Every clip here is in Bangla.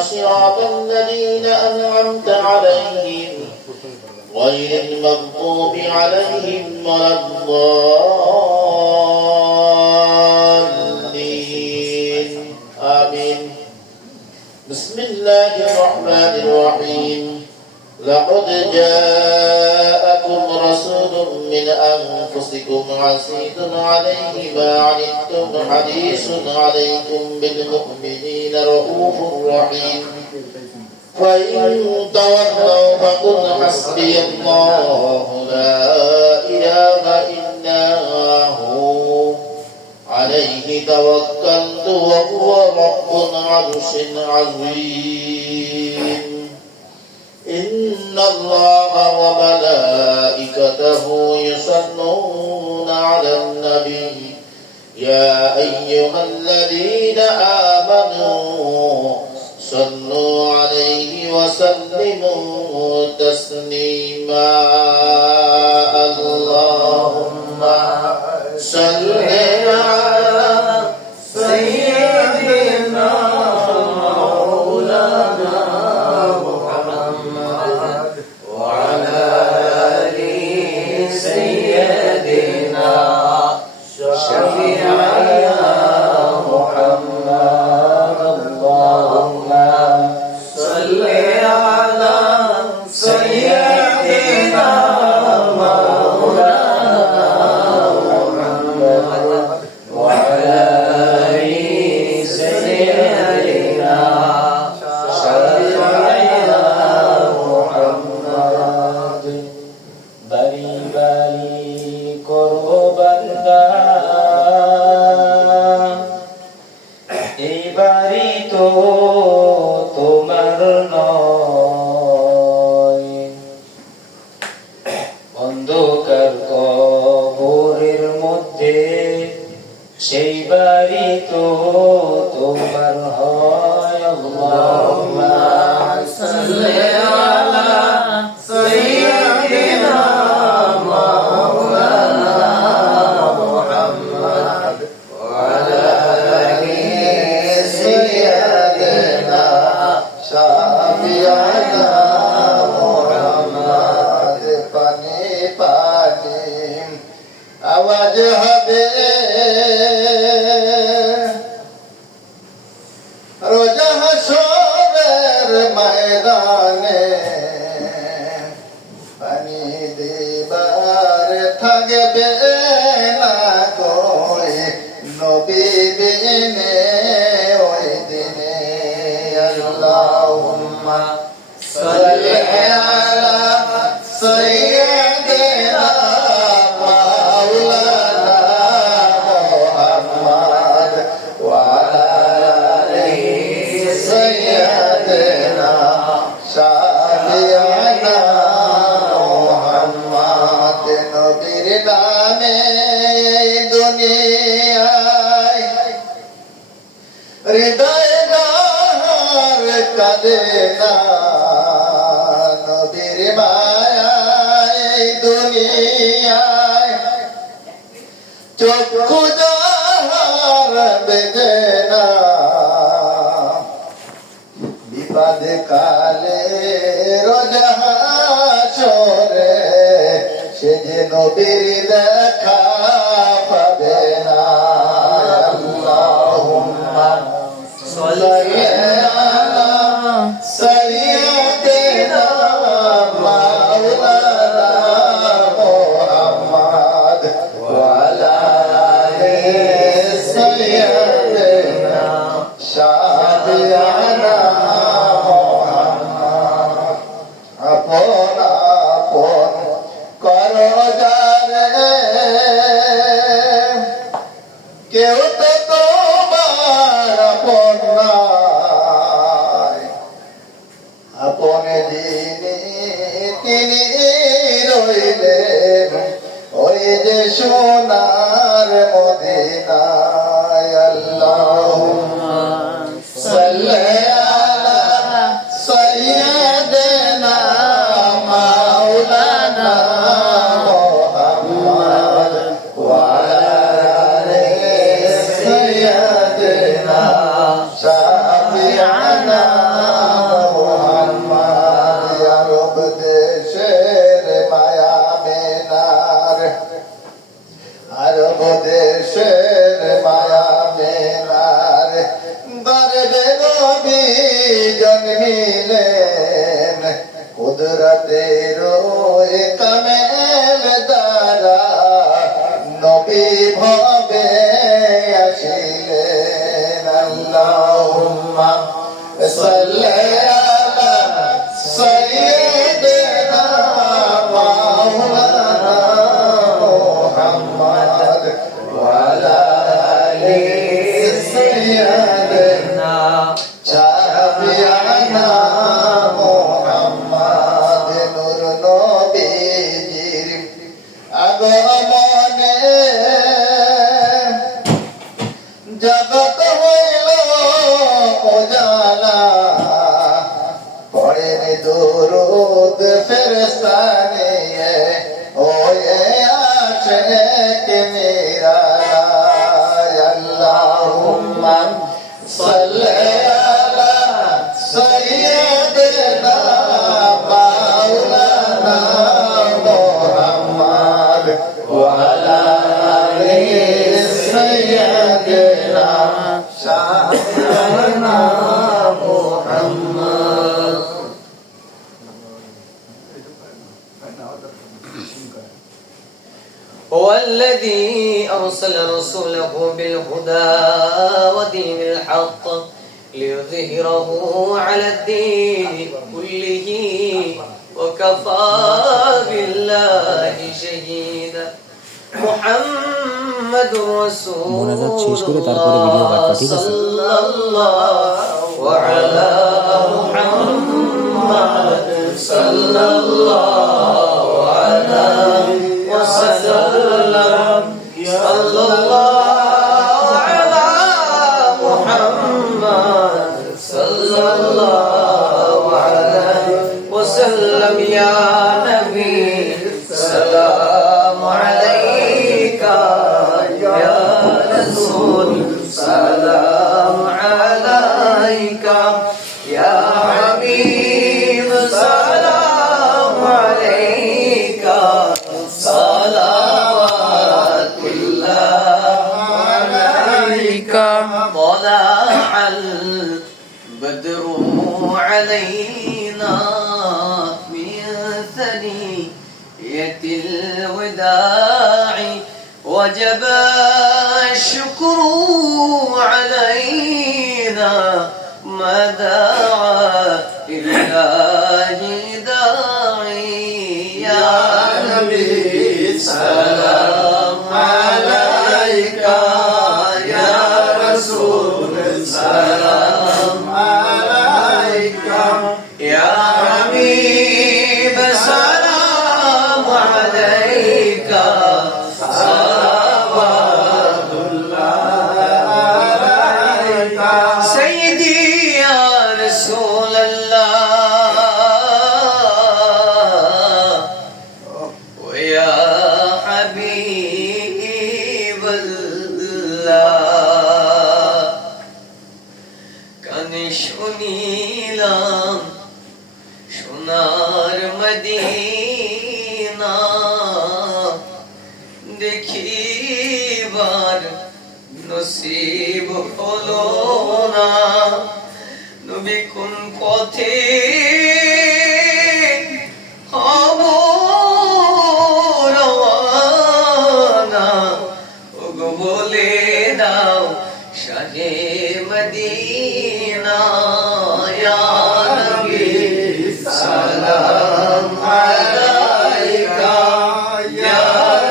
صراط الذين أنعمت عليهم غير المغضوب عليهم ولا الضالين آمين. بسم الله الرحمن الرحيم. لقد جاءكم رسول من أنفسكم عزيز عليه ما عنتم حريص عليكم بالمؤمنين رؤوف رحيم. فإن تولوا فقل حسبي الله لا إله إلا هو عليه توكلت وهو رب العرش العظيم. إن الله وملائكته يصلون على النبي يا أيها الذين آمنوا صلوا عليه وسلموا تسليما. اللهم صل على سيدنا مولانا محمد وعلى آل سيدنا شفيعنا محمد. اللهم صل على سيدنا مولانا محمد وعلى آل سيدنا شفيعنا محمد. বাড়ি বাড়ি করব বান্দা, এই বাড়ি তো তোমার নয়, অন্ধকার কবরের মধ্যে সেই বাড়ি তো তোমার হয়। আল্লাহুম্মা সাল্লি আলা সাইয়্যিদিনা মাওলানা মুহাম্মদ ওয়া আলা আলি সাইয়্যিদিনা শাফি'ানা মুহাম্মদ। পানি পানি আওয়াজ হবে রোজা হাশরের ময়দানে, পানি দিবার থাকবে না কই নবী বিনে ওই দিনে। আল্লাহুম্মা সাল্লি আলা সাইয়্যিদিনা মাওলানা মুহাম্মদ ওয়া আলা আলি সাইয়্যিদিনা শাফি'ানা মুহাম্মদ। নবীর নামে এই দুনিয়ায় হৃদয় গার কাঁদে না, নবীর মায়ায় এই দুনিয়ায় চক্ষু যাহার বেজে না। বিপদ কালে রোজা হাশরে সে যে নবীর দেখা পাবে না। আল্লাহুম্মা সাল্লি আলা সাইয়্যিদিনা মাওলানা মুহাম্মদ ওয়া আলা আলি সাইয়্যিদিনা শাফি'ানা মুহাম্মদ। আপন আপন করো যারে, কেউ তো তোমার আপন নাই, আপন যিনি তিনি রইলেন ওই যে সোনার মদিনায়। আল্লাহুম্মা সাল্লি আলা সাইয়্যিদিনা মাওলানা মুহাম্মদ ওয়া আলা আলি সাইয়্যিদিনা শাফি'ানা জন্মিলেন কুদরতের কামেল দ্বারা নবী ভবে আসিলেন আল্লাহুম্মা সাল্লি আলা সাইয়্যিদিনা মাওলানা মুহাম্মদ ওয়া আলা আলি সাইয়্যিদিনা শাফিআনা মুহাম্মদ নূর নবীজির আগমনে জগৎ হইল উজালা পড়েন দুরূদ ফেরেশতা নিয়ে ওয়ে আশিক নিরালা আল্লাহুম্মা সাল্লি আলা সাইয়্যিদিনা মাওলানা মুহাম্মদ ওয়া আলা আলি সাইয়্যিদিনা শাফিআনা মুহাম্মদ। هو الذي أرسل رسوله بالهدى ودين الحق ليظهره على الدين كله وكفى بالله شهيدا محمد رسول الله صلى الله على محمد صلى الله عليه وسلم صلى الله على محمد صلى الله عليه وسلم يا نبي سلام عليك يا رسول سلام عليك يا حبيب سلام عليك صلوات الله عليك طلع البدر علينا من ثنية الوداع وجب الشكر علينا ما دعا لله داعي يا نبي سلام عليك يا رسول سلام عليك يا حبيب سلام عليك صلوات الله عليك سيدي يا رسول الله ويا حبيب الله কানে শুনিলাম সোনার মদিনা দেখিবার নসিব হলো না নবী কোন পথে হব রওয়ানা ওগো বলে দাও শাহে মদিনা ইয়া নবী সালাম আলাইকা ইয়া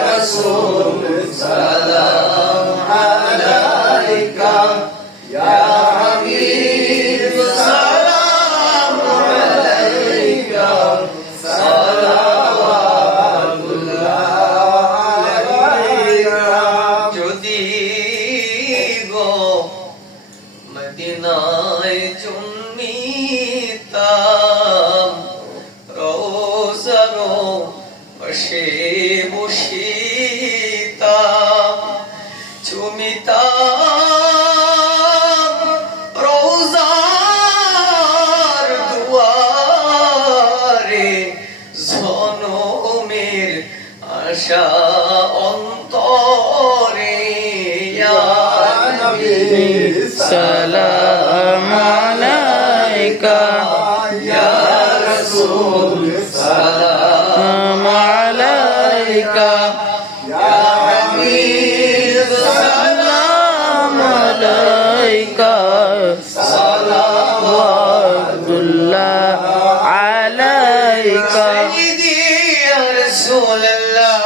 রাসূল সালাম আলাইকা ইয়া হাবিব সালাম আলাইকা সালাওয়াতুল্লাহ আলাইকা যদি গো মদিনায় জন্মিতাম রোজারো বসে বসিতাম চুমিতাম রোজার দুয়ারে জনমের আশা অন্তরে ইয়া নবী সালাম আলাইকা আলাইকা ইয়া রাসূল সালাম আলাইকা ইয়া হাবিব সালাম আলাইকা সালাওয়াতুল্লাহ আলাইকা সাইয়্যিদি ইয়া রাসূলুল্লাহ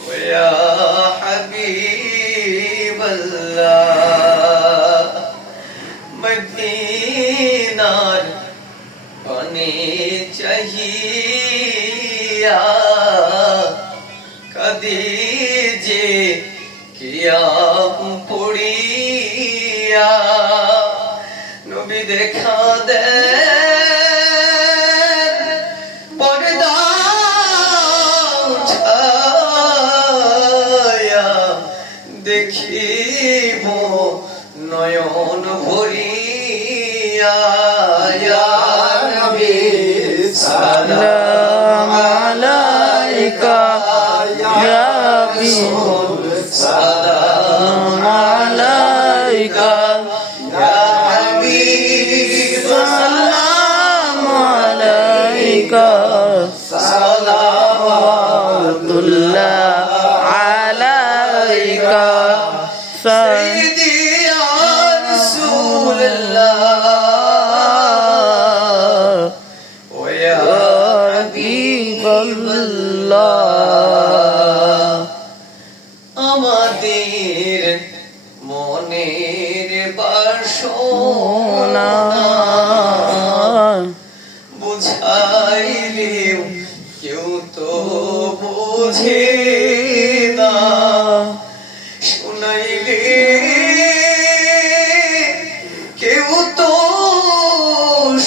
ওয়া ইয়া হাবিবাল্লাহ মদিনার পানে চাহিয়া কদি যে কিয়াম পড়িয়া নবী দেখা দে পর্দা উঠায়া দেখিব নয়ন ভরিয়া ইয়া নবী সালাম আলাইকা ইয়া রাসূল সালাম আলাইকা ইয়া হাবিব সালাম আলাইকা সালাওয়াতুল্লাহ আলাইকা সাইয়্যিদি ইয়া রাসূলুল্লাহ ওয়া ইয়া হাবিবাল্লাহ আমাদের মনের বাসনা বুঝাইলে কেউ তো বোঝে না শুনাইলে কেউ তো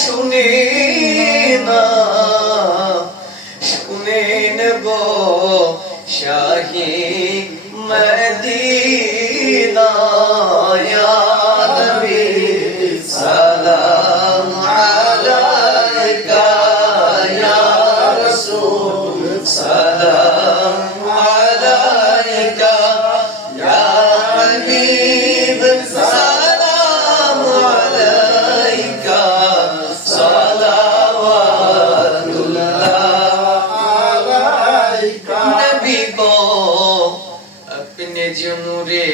শুনে না শুনেন গো শাহি মদিনা ইয়া নবী সালাম আলাইকা ইয়া রাসূল সালাম আলাইকা ইয়া হাবিব সালাম আলাইকা সালাওয়াতুল্লাহ নবী को अपने जुनूरे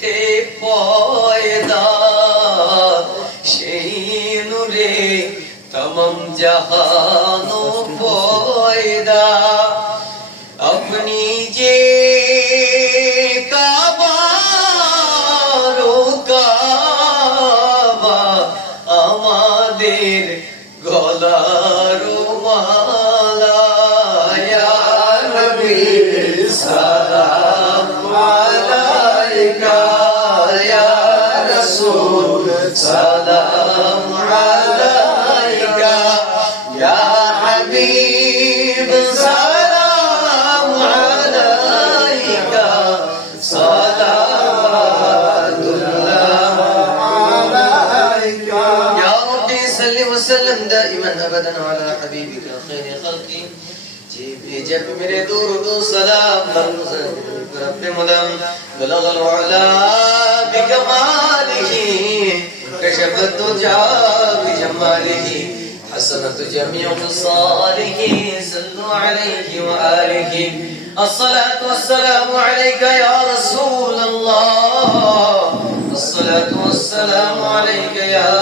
ते पयदा সেই নূরে तमाम জাহানো পয়দা अपनी जे কাবা আমাদের গলার মালা ইয়া নবী সালাম আলাইকা ইয়া রাসূল সালাম আলাইকা ইয়া হাবিব সালাম আলাইকা সালাওয়াতুল্লাহ আলাইকা ইয়া রাব্বি সাল্লি ওয়া সাল্লিম দাইমান আবাদান আলা হাবিবিকা খায়রি খালকি جب میرے درود و سلام رب مدام بلغ العلا بكماله كشف الدجى بجماله حسنت جميع خصاله صلوا عليه وآله الصلاة والسلام عليك يا رسول الله الصلاة والسلام عليك يا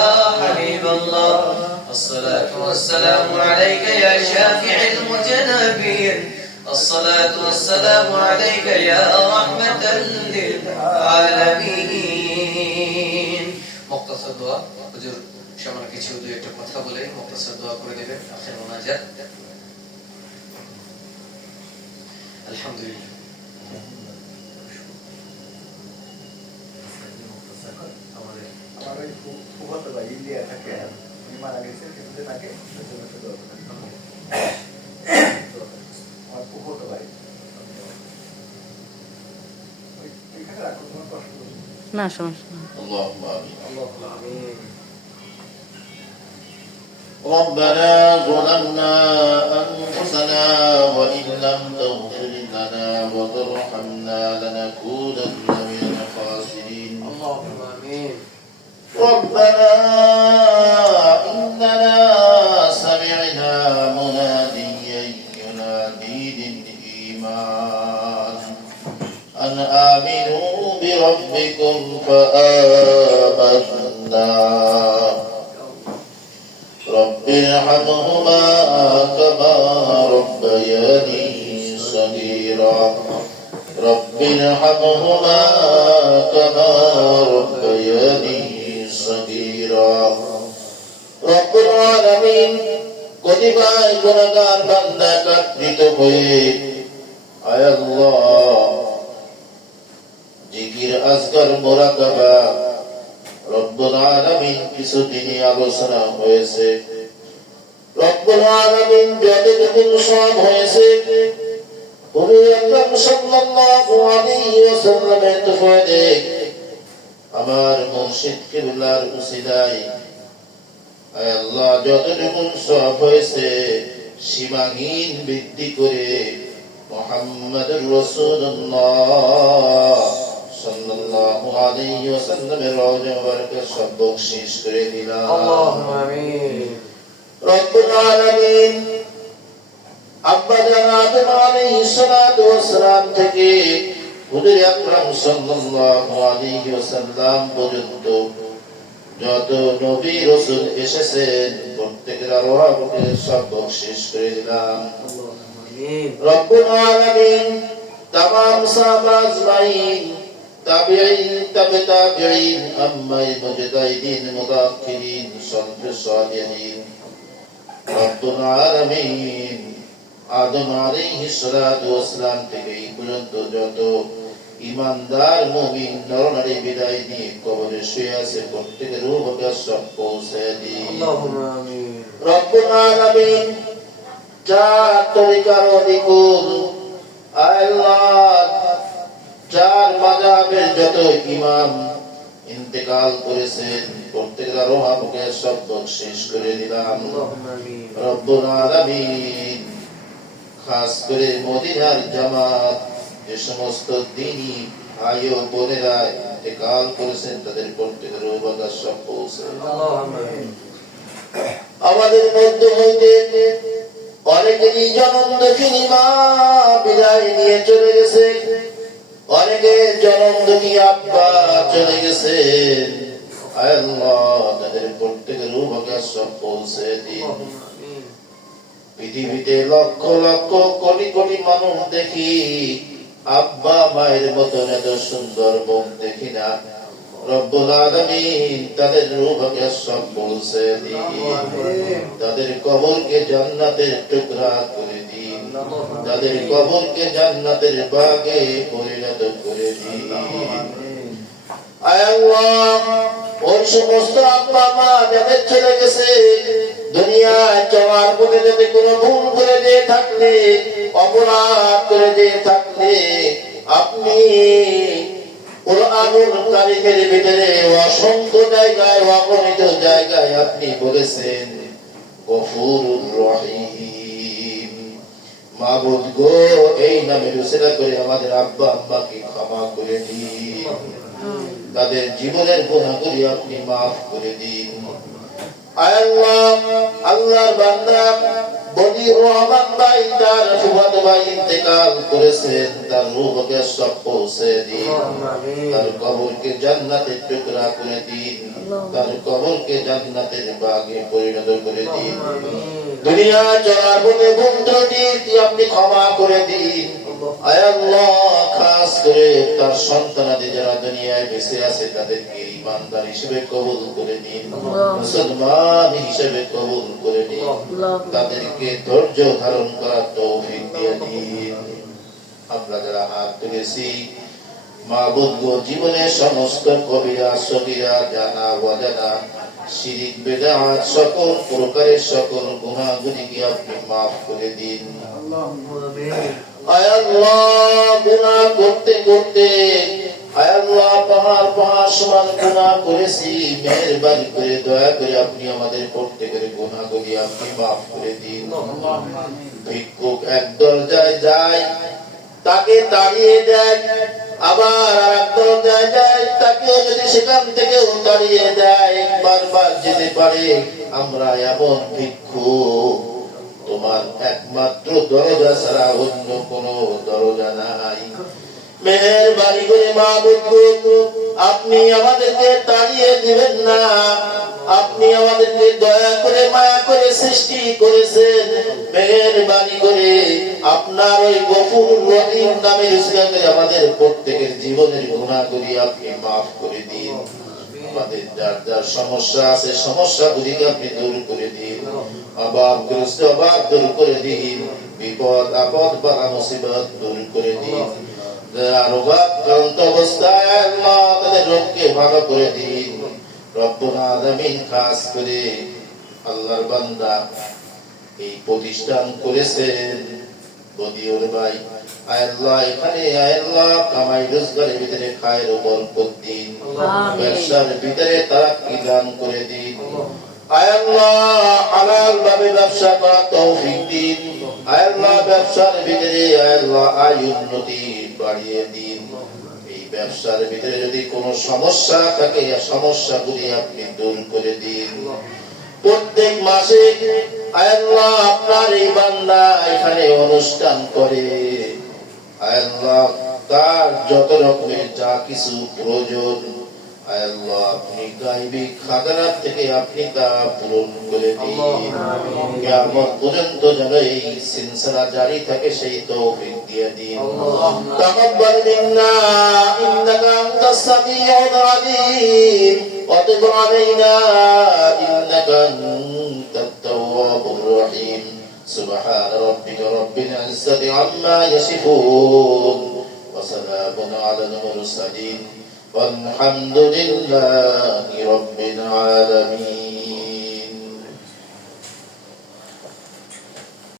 حبيب الله الصلاة والسلام عليك يا شافع المجنبين الصلاة والسلام عليك يا رحمة للعالمين مختصر دعاء হুজুর সামনে কিছু দুই একটা কথা বলে মুখতাসার দোয়া করে দেবেন আখির মুনাজাত আলহামদুলিল্লাহ আমাদের ফুফাতো ভাই ইন্ডিয়া থাকে উনি মারা গেছে কিন্তু তাকে আমার ফুফাতো ভাই এখানে রাখো তোমার কষ্ট না সমস্যা নেই اللهم آمين اللهم آمين ربنا ظلمنا أنفسنا وإن لم تغفر لنا وترحمنا لنكونن من الخاسرين اللهم آمين آمين. ربنا إننا سمعنا مناديا ينادي للإيمان أن آمنوا بربكم فآمنا رب ارحمهما كما ربياني صغيرا رب ارحمهما كما ربياني صغيرا رب العالمين কতিপয় গুনাহগার বান্দা একত্রিত হয়ে আয় আল্লাহ জিকির আজকার মুরাকাবা রব্বুল আলামিন কিছুদিনই আলোচনা হয়েছে রব্বুল আলামিন যতটুকু সব হয়েছে হুজুর আকরাম সাল্লাল্লাহু আলাইহি ওয়াসাল্লামের তৌফিকে আমার মুর্শিদ কিবলার উসিলায় আয় আল্লাহ যতটুকু সব হয়েছে সীমাহীন বৃদ্ধি করে মুহাম্মদুর রাসূলুল্লাহ সাল্লাল্লাহু আলাইহি ওয়াসাল্লামের রওজা মুবারকে সব বখশিশ করে দিলাম اللهم آمين. রব্বুল আলামিন আব্বা জান আদম আলাইহিস সালাতু ওয়াস সালাম থেকে হুজুর আকরাম সাল্লাল্লাহু আলাইহি ওয়াসাল্লাম পর্যন্ত যত নবী রাসূল এসেছেন প্রত্যেকের আরওয়াহকে সব বখশিশ করে দিলাম اللهم آمين. রব্বুল আলামিন तमाम সাহাবা আজমাইন তাবিঈন তাবে তাবিঈন আম্মাই মুজতাহিদিন মুতাআখিরিন সালফুস সালিহিন রব্বুল আলামিন আদম আলাইহিস সালাতু ওয়াস সালাম থেকে এই পর্যন্ত যত ঈমানদার মুমিন নরনারী বিদায় নিয়ে কবরে শুয়ে আছে প্রত্যেকের রূহকে সব পৌঁছে দিন اللهم آمين. রব্বুল আলামিন চার তরিকার অধিকুল আল্লাহ চার মাযহাবের যত ইমাম ইন্তেকাল করেছেন প্রত্যেকের রূহকে সব বখশিশ করে দিলাম اللهم آمين. রব্বুল আলামিন খাস করে মদিনার জামাত যে সমস্ত দ্বীনি ভাই ও বোনেরা ইন্তেকাল করেছেন তাদের প্রত্যেকের রূহকে সব পৌঁছে اللهم آمين. আমাদের মধ্যে হইতে অনেকেরই জনম দুঃখিনী মা বিদায় নিয়ে চলে গেছে অনেকের জনম দুঃখী আব্বা চলে গেছে আয় আল্লাহ তাদের প্রত্যেকের রূহকে সব পৌঁছে দিন اللهم آمين. পৃথিবীতে লক্ষ লক্ষ কোটি কোটি মানুষ দেখি আব্বা মায়ের মতন এত সুন্দর মুখ দেখি না রব্বুল আলামিন তাদের রূহকে সব পৌঁছে দিন তাদের কবরকে জান্নাতের টুকরা করে দিন তাদের কবরকে জান্নাতের বাগে পরিণত করে দিন আয় আল্লাহ ওই সমস্ত আব্বা মা যাদের চলে গেছে দুনিয়ায় যাওয়ার পথে যদি কোনো ভুল করে দিয়ে থাকলে অপরাধ করে দিয়ে থাকলে আপনি কুরআনুল কারীমের ভিতরে অসংখ্য জায়গায় অগণিত জায়গায় আপনি বলেছেন গফুরুর রহিম মাবুদ গো এই নামে উসিলা করে আমাদের আব্বা আম্মাকে ক্ষমা করে দিন তাদের জীবনের গুনাহগুলি আপনি maaf করে দিন আয় আল্লাহ আল্লাহর বান্দা বনি রহমান ভাই তার ফুফাতো ভাই ইন্তেকাল করেছেন তার রূহকে সব পৌঁছে দিন তার কবরকে জান্নাতের টুকরা করে দিন তার কবরকে জান্নাতের বাগে পরিণত করে দিন দুনিয়া চলার পথে ভুল ত্রুটি আপনি ক্ষমা করে দিন আয় আল্লাহ খাস করে তার সন্তানাদি যারা দুনিয়ায় বেঁচে আছে তাদেরকে ঈমানদার হিসেবে কবুল করে দিন মুসলমান হিসেবে কবুল করে দিন তাদেরকে ধৈর্য ধারণ করার তৌফিক দিয়ে দিন আমরা যারা হাত তুলেছি মাবুদ গো জীবনের সমস্ত কবিরা সগীরা জানা অজানা শিরিক বিদআত সকল প্রকারের সকল গুনাহগুলিকে আপনি maaf করে দিন আয় আল্লাহ গুনাহ করতে করতে আয় আল্লাহ পাহাড় পাহাড় সমান গুনাহ করেছি মেহেরবানি করে দয়া করে আপনি আমাদের প্রত্যেকের গুনাহগুলি আপনি maaf করে দিন ভিক্ষুক এক দরজায় যায় তাকে তাড়িয়ে দেয় আবার আরেক দরজায় যায়, তাকেও যদি সেখান থেকে তাড়িয়ে দেয়, বারবার যেতে পারে। আমরা এমন ভিক্ষু, তোমার একমাত্র দরজা ছাড়া অন্য কোনো দরজা নাই। মেহেরবানি করে মাবুদ গো, আপনি আমাদেরকে তাড়িয়ে দিবেন না। আপনি আমাদেরকে দয়া করে মায়া করে সৃষ্টি করেছেন। মেহেরবানি করে আপনার ওই গফুর রহিম নামের উসিলাতে আমাদের প্রত্যেকের জীবনের গুনাহগুলি আপনি মাফ করে দিন। আমাদের যার যার সমস্যা আছে, সমস্যাগুলিকে আপনি দূর করে দিন। অভাবগ্রস্ত অভাব দূর করে দিন। বিপদ আপদ বালা মুসিবত দূর করে দিন। যার অভাবগ্রস্ত অবস্থায় আল্লাহ তাদের রোগকে ভালো করে দিন। রব্বুল আলামিন, খাস করে আল্লাহর বান্দা এই প্রতিষ্ঠান করেছেন বদিউর ভাই, আল্লাহ এখানে আল্লাহ কামাই রোজগারের ভিতরে খায়ের বরকত দিন। ব্যবসার ভিতরে তারাক্কি দান করে দিন। আল্লাহ হালাল ভাবে ব্যবসা করার তৌফিক দিন। আল্লাহ ব্যবসার ভিতরে আল্লাহ আয় উন্নতি বাড়িয়ে দিন। এই ব্যবসার ভিতরে যদি কোনো সমস্যা থাকে, সমস্যাগুলি আপনি দূর করে দিন। প্রত্যেক মাসে আল্লাহ আপনার এই বান্দা এখানে অনুষ্ঠান করে, আল্লাহ তার যত রকমের যা কিছু প্রয়োজন আল্লাহ আপনি গায়বী খাজানা থেকে আপনি তা পূরণ করে দিন। কিয়ামত পর্যন্ত যেন এই সিলসিলা জারি থাকে সেই তৌফিক দিয়ে দিন। তাকাব্বাল মিন্না ইন্নাকা আনতাস সামিউল আলিম ওয়া তুব আলাইনা ইন্নাকা আনতাত তাওয়াবুর রহিম। সুবহান রাব্বিকা রাব্বিল ইজ্জাতি আম্মা ইয়াসিফুন ওয়া সালামুন আলাল মুরসালিন والحمد لله رب العالمين.